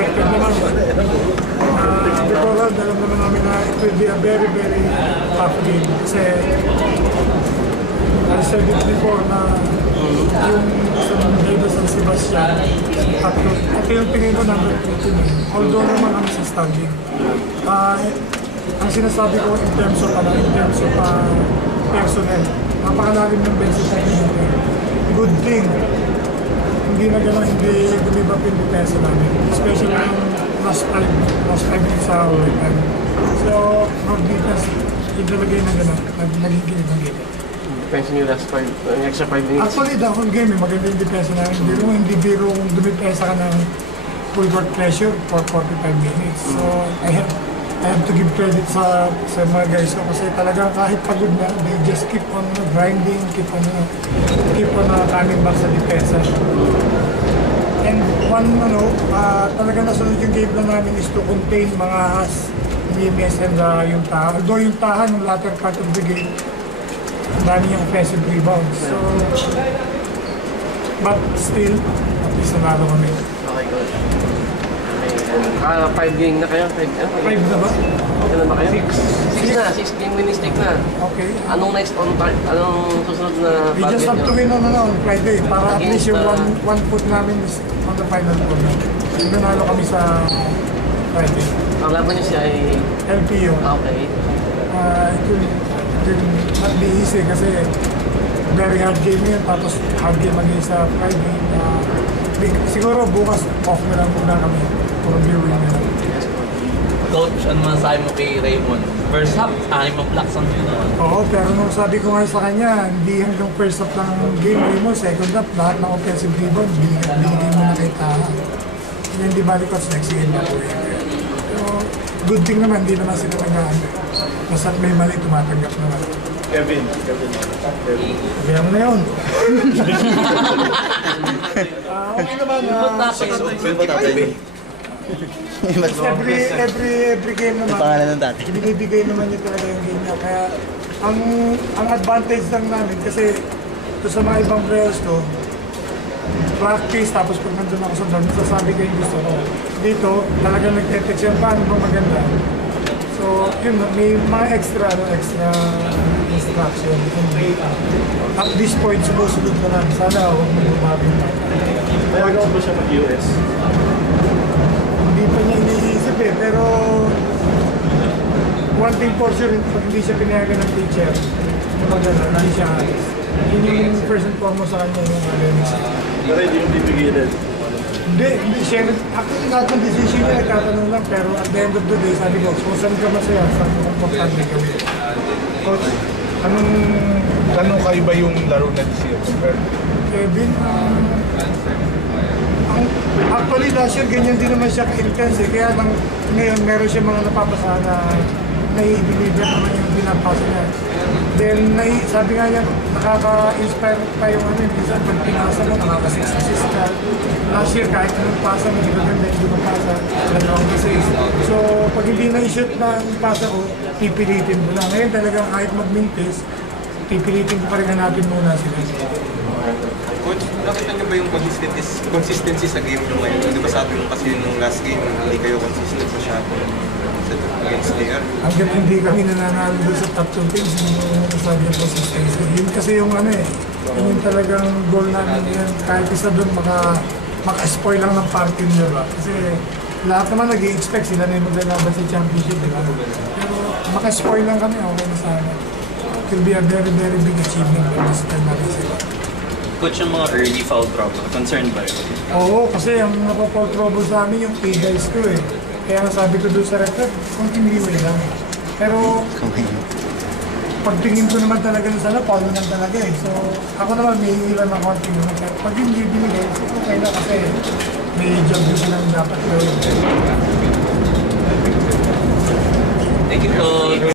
expected naman. Before that, alam naman namin na it will be a very, very tough game. Kasi, I said it before na yung San San Sebastian, at yung tingin ko number 15. Although naman kami sa standing. Ang sinasabi ko in terms of personnel, napakalalim ng benches na good thing. Hindi na gano'n, hindi bumibap yung depensa namin. Especially yung last 5 minutes sa overtime. So, road defense, ilalagay na gano'n, naging kinig ng game. Depensa niyo last 5, extra 5 minutes? Actually, the whole game, maganda yung depensa namin. Hindi biro kung dumipesa ka ng full court pressure for 45 minutes. So, I have to give credit sa mga guys ko kasi talagang kahit pagod na, they just keep on grinding, keep on coming back sa depensa. And talagang nasunod yung game na namin is to contain mga has, EMS and yung Taha. Although yung Taha, yung latter part of the game, ang dami yung offensive rebounds. So, but still, at least nanalo kami. Okay, good. 5 game na kayo? 5 na ba? Okay na ba kayo? 6 na, 6 game winning streak na. Okay. Anong next on anong susunod na we just have to win on Friday para at least yung one foot namin is on the final four na. Nanalo kami sa Friday. Ang laban niyo siya ay LPU. Okay. It will not be easy kasi very hard game yun, tapos hard game against sa Friday. Siguro bukas off na lang muna kami for viewing na lang. Coach, ano masasabi mo kay Raymond? First half, 6 blocks ang yun. Oo, pero nung sabi ko nga sa kanya, hindi hanggang first half ng game mo, second half, lahat ng offensive rebound, binigay mo na kay Taha. Hindi balik ko sa next game na po yun. So, good thing naman, hindi naman sila nagaan. Basta't may mali, tumatanggap naman. Kevin. Kaya mo na yun. Okay naman. Every game naman, binibigay naman niya talaga yung game niya. Kaya ang advantage lang namin, kasi ito sa mga ibang players to, practice, tapos pag nandun ako sa dorm, nasasabi ko yung gusto ko. Dito, talagang nag-text yan, paano ba maganda? So, yun, may mga extra instruction. At this point, sumusunod na lang. Sana huwag mo bumabing pa. Mayroon ba siya mag-US? Hindi pa niya iniisip pero one thing for sure, pag hindi siya pinayagan ng teacher, hindi siya alis. Yun yung first and foremost sa kanya yung academics. Pero hindi yung pipigilan. Hindi siya. Actually, lahat ng decision niya nagtatanong lang, pero at the end of the day, sabi ko, kung saan ka masaya, saan mo komportable kami. Coach, anong kaiba yung laro na this year compared? Kevin, actually last year ganyan din naman siya ka-intense kaya ngayon meron siya mga napapasa na nai-deliver naman yung pinapasa niya. Then sabi nga niya, nakaka-inspire pa yung minsan pag pinasa mo, nakaka-6 ka. Last year kahit anong pasa mo, hindi ko ganda, hindi ko pasa, dalawang disease. So pag hindi na-shoot na yung pasa ko, pipilitin mo lang. Ngayon talagang kahit mag-mintis, pipilitin ko pa rin hanapin muna sila. Coach, nakita niyo ba yung consistency sa game nyo ngayon? Di ba sabi mo kasi nung last game, hindi kayo consistent masyado against KR? Hanggang hindi kami nananalo doon sa top 2 teams, yung sabi ng consistency. Yun kasi yung yun talagang goal namin yan. Kahit isa doon maka-spoil lang ng party nyo ba? Kasi lahat naman nag-i-expect sila na yung maglalaban sa championship, di ba? Pero maka-spoil lang kami, okay na sana. It will be a very, very big achievement for us natin sila. Coach, yung mga early foul trouble, concerned ba yun? Oo, kasi ang napapaul trouble sa amin yung guys ko eh. Kaya sabi ko doon sa record, konting leeway lang. Pero pagtingin ko naman talaga na sana, foul lang talaga eh. So ako naman may ilan ng konting naman. Pag hindi binigay, so okay na kasi may job din silang dapat gawin. Thank you, Coach.